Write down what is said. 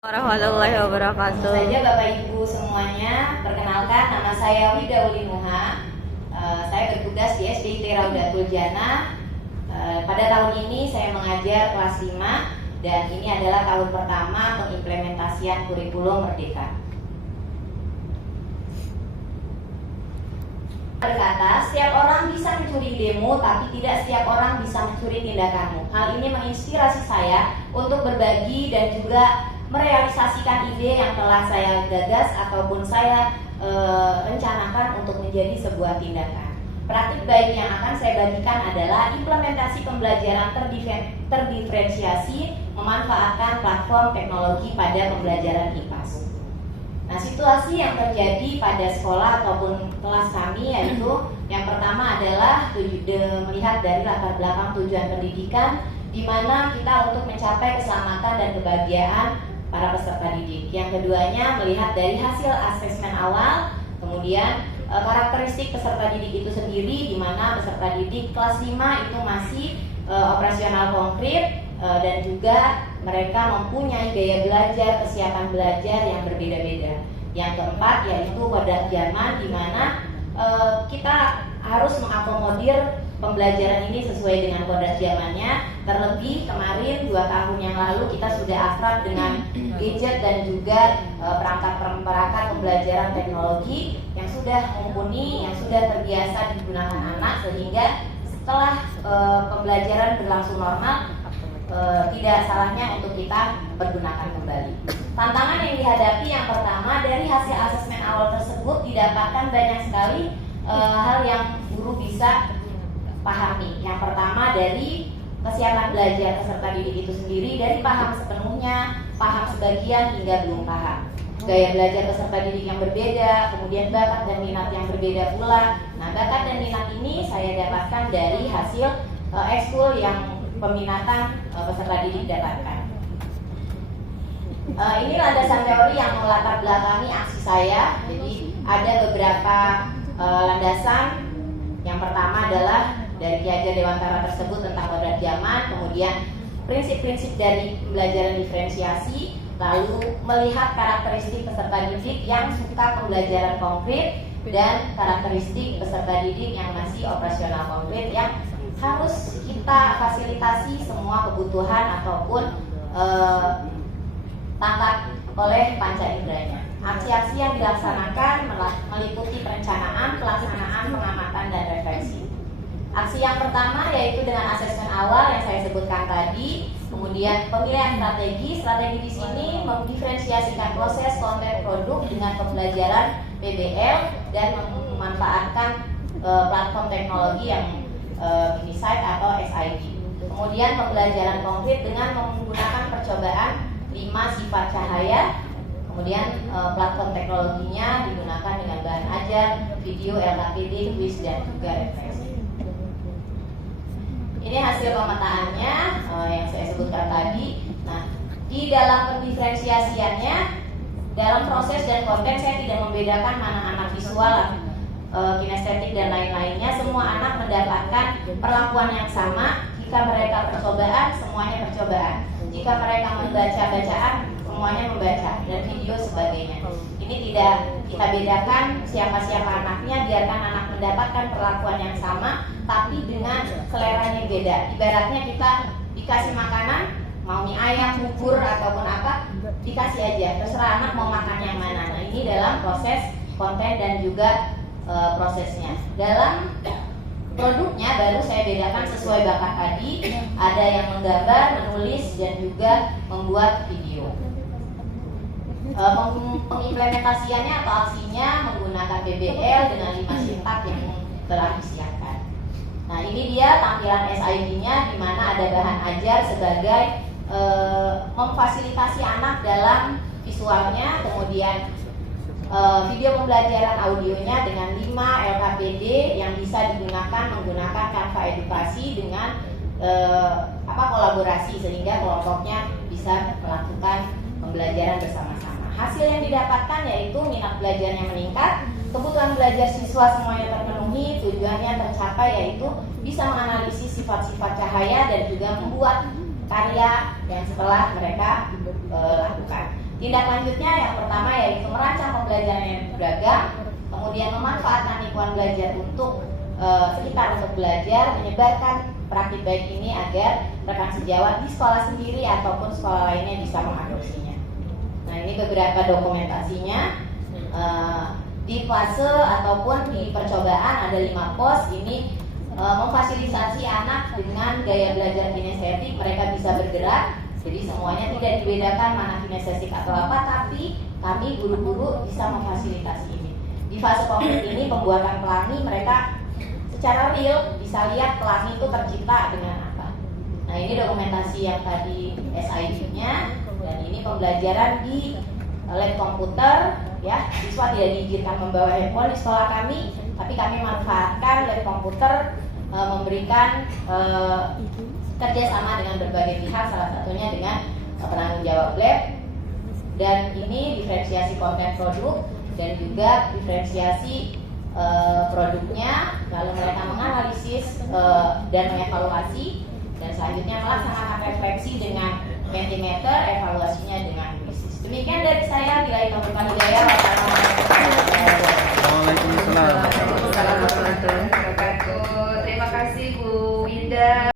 Warahmatullahi wabarakatuh. Saja Bapak Ibu semuanya, perkenalkan nama saya Wida Ulinuha. Saya bertugas di SDIT Raudatul Jannah. Pada tahun ini saya mengajar kelas 5 dan ini adalah tahun pertama pengimplementasian kurikulum Merdeka. Berkata, setiap orang bisa mencuri demo, tapi tidak setiap orang bisa mencuri tindakanmu. Hal ini menginspirasi saya untuk berbagi dan juga merealisasikan ide yang telah saya gagas ataupun saya rencanakan untuk menjadi sebuah tindakan. Praktik baik yang akan saya bagikan adalah implementasi pembelajaran terdiferensiasi memanfaatkan platform teknologi pada pembelajaran IPAS. Nah, situasi yang terjadi pada sekolah ataupun kelas kami yaitu yang pertama adalah melihat dari latar belakang tujuan pendidikan, di mana kita untuk mencapai keselamatan dan kebahagiaan para peserta didik. Yang keduanya melihat dari hasil asesmen awal, kemudian karakteristik peserta didik itu sendiri, di mana peserta didik kelas 5 itu masih operasional konkret dan juga mereka mempunyai gaya belajar, kesiapan belajar yang berbeda-beda. Yang keempat yaitu kodrat zaman, di mana kita harus mengakomodir pembelajaran ini sesuai dengan kodrat zamannya. Terlebih kemarin 2 tahun yang lalu kita sudah akrab dengan gadget dan juga perangkat-perangkat pembelajaran teknologi yang sudah mumpuni, yang sudah terbiasa digunakan anak, sehingga setelah pembelajaran berlangsung normal, tidak salahnya untuk kita pergunakan kembali. Tantangan yang dihadapi yang pertama, dari hasil asesmen awal tersebut didapatkan banyak sekali hal yang guru bisa pahami. Yang pertama dari kesiapan belajar peserta didik itu sendiri, dari paham sepenuhnya, paham sebagian, hingga belum paham. Gaya belajar peserta didik yang berbeda, kemudian bakat dan minat yang berbeda pula. Nah, bakat dan minat ini saya dapatkan dari hasil ekskul yang peminatan peserta didik dapatkan. Ini landasan teori yang melatar belakangi aksi saya. Jadi ada beberapa landasan. Yang pertama adalah dari Ki Hajar Dewantara tersebut tentang kodrat zaman, kemudian prinsip-prinsip dari pembelajaran diferensiasi, lalu melihat karakteristik peserta didik yang suka pembelajaran konkret dan karakteristik peserta didik yang masih operasional konkret yang harus kita fasilitasi semua kebutuhan ataupun tangkap oleh panca inderanya. Aksi-aksi yang dilaksanakan meliputi perencanaan, pelaksanaan, pengamatan, dan refleksi. Aksi yang pertama yaitu dengan asesmen awal yang saya sebutkan tadi, kemudian pemilihan strategi. Strategi di sini mendiferensiasikan proses, konten, produk dengan pembelajaran PBL dan memanfaatkan platform teknologi yang Insight atau SID. Kemudian pembelajaran konkret dengan menggunakan percobaan 5 sifat cahaya. Kemudian platform teknologinya digunakan dengan bahan ajar, video, LKPD, quiz, dan juga refleksi. Ini hasil pemetaannya yang saya sebutkan tadi. Nah, di dalam pendiferensiasiannya, dalam proses dan konten saya tidak membedakan mana anak visual, kinestetik, dan lain-lainnya. Semua anak mendapatkan perlakuan yang sama. Jika mereka percobaan, semuanya percobaan. Jika mereka membaca bacaan, semuanya membaca, dan video sebagainya. Ini tidak kita bedakan siapa-siapa anaknya, biarkan anak mendapatkan perlakuan yang sama, tapi dengan seleranya beda. Ibaratnya kita dikasih makanan, mau mie ayam, bubur, ataupun apa, dikasih aja, terserah anak mau makan yang mana. Nah, ini dalam proses konten dan juga prosesnya. Dalam produknya baru saya bedakan sesuai bakat tadi. Ada yang menggambar, menulis, dan juga membuat video. Pengimplementasiannya atau aksinya menggunakan PBL dengan 5 sifat yang telah disiapkan. Nah, ini dia tampilan SID-nya, di mana ada bahan ajar sebagai memfasilitasi anak dalam visualnya, kemudian video pembelajaran audionya dengan 5 LKPD yang bisa digunakan menggunakan Canva edukasi dengan kolaborasi, sehingga kelompoknya bisa melakukan pembelajaran bersama-sama. Hasil yang didapatkan yaitu minat belajarnya meningkat, kebutuhan belajar siswa semuanya terpenuhi, tujuannya tercapai yaitu bisa menganalisis sifat-sifat cahaya dan juga membuat karya yang setelah mereka lakukan. Tindak lanjutnya yang pertama yaitu merancang pembelajaran yang beragam, kemudian memanfaatkan lingkungan belajar untuk sekitar untuk belajar, menyebarkan praktik baik ini agar rekan sejawat di sekolah sendiri ataupun sekolah lainnya bisa mengadopsinya. Nah, ini beberapa dokumentasinya. Di fase ataupun di percobaan ada 5 pos. Ini memfasilitasi anak dengan gaya belajar kinestetik, mereka bisa bergerak. Jadi semuanya tidak dibedakan mana kinestetik atau apa, tapi kami guru-guru bisa memfasilitasi ini. Di fase konkret ini pembuatan pelangi, mereka secara real bisa lihat pelangi itu tercipta dengan apa. Nah, ini dokumentasi yang tadi SID-nya, dan ini pembelajaran di lab komputer. Ya, siswa tidak diizinkan membawa handphone di sekolah kami, tapi kami manfaatkan lab komputer memberikan kerjasama dengan berbagai pihak, salah satunya dengan penanggung jawab lab. Dan ini diferensiasi konten produk dan juga diferensiasi produknya, lalu mereka menganalisis dan mengevaluasi, dan selanjutnya melaksanakan refleksi dengan Mentimeter, evaluasinya dengan krisis. Demikian dari saya, bila itu hidayah.